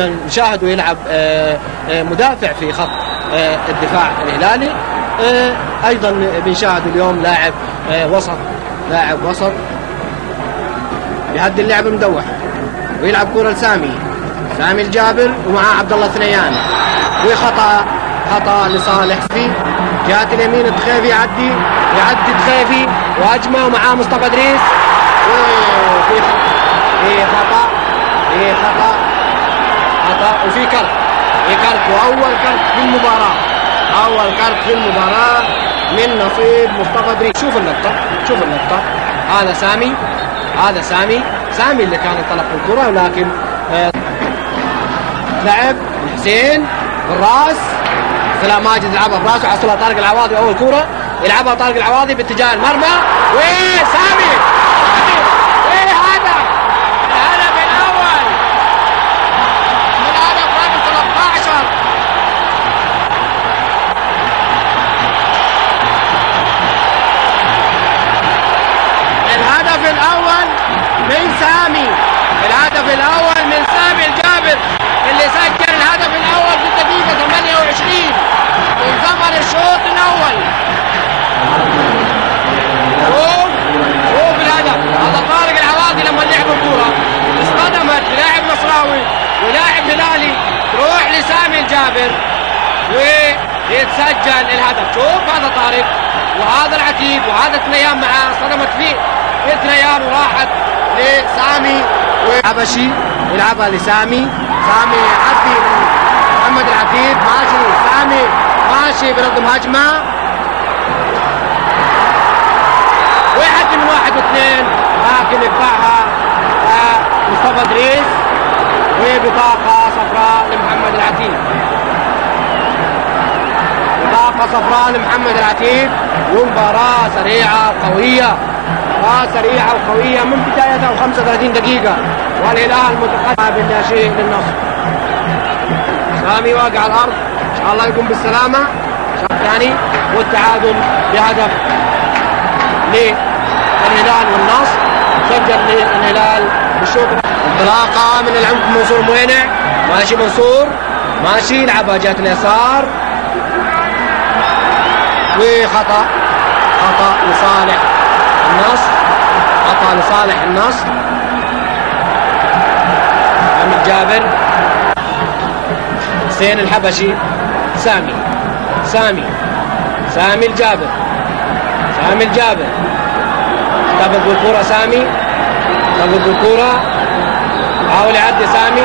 نشاهد ويلعب مدافع في خط الدفاع الهلالي. ايضا بنشاهد اليوم لاعب وسط بيهدي اللعب المدوح ويلعب كرة لسامي الجابر ومعاه عبد الله ثنيان، وخطأ لصالح في جهة اليمين. الدخيفي يعدي الدخيفي وهجمه ومعاه مصطفى ادريس، وفي خطأ وفي كرت واول كرت في المباراة من نصيب مصطفى ادريس. شوف اللقطة هذا سامي اللي كان ينطلق الكرة، ولكن لعب الحسين بالراس، سلام ماجد يلعبها براسه، حصلها طارق العواضي. اول كرة يلعبها طارق العواضي باتجاه المرمى، وسامي الهدف الأول من سامي الجابر اللي سجل الهدف الأول في الدقيقة 28 من زمن الشوط الأول. شوف الهدف، هذا طارق العواضي لما لعب الكرة اصطدمت لاعب نصراوي ولاعب هلالي، تروح لسامي الجابر ويتسجل الهدف. شوف هذا طارق وهذا العتيب وهذا ثنيان معاه، صدمت فيه ثنيان وراحت لسامي وحبشي يلعبها لسامي. يعدي محمد العتيب، سامي ماشي بنظم هجمه ويعدي من 1 و2، لكن يقطعها مصطفى ادريس وبطاقه صفراء لمحمد العتيب. ومباراة سريعة وقوية من بدايتها 35 دقيقة، والهلال متقدم بالناشئ للنصر. سامي واقع على الأرض، إن شاء الله يقوم بالسلامة. الثاني والتعادل بهدف للهلال والنصر. سجل للهلال بالشوط انطلاقة من العمق منصور موينع، ماشي يلعبها جهة اليسار، وخطأ لصالح النصر. محمد جابر، حسين الحبشي، سامي الجابر قبض بالكرة، حاول يعدي سامي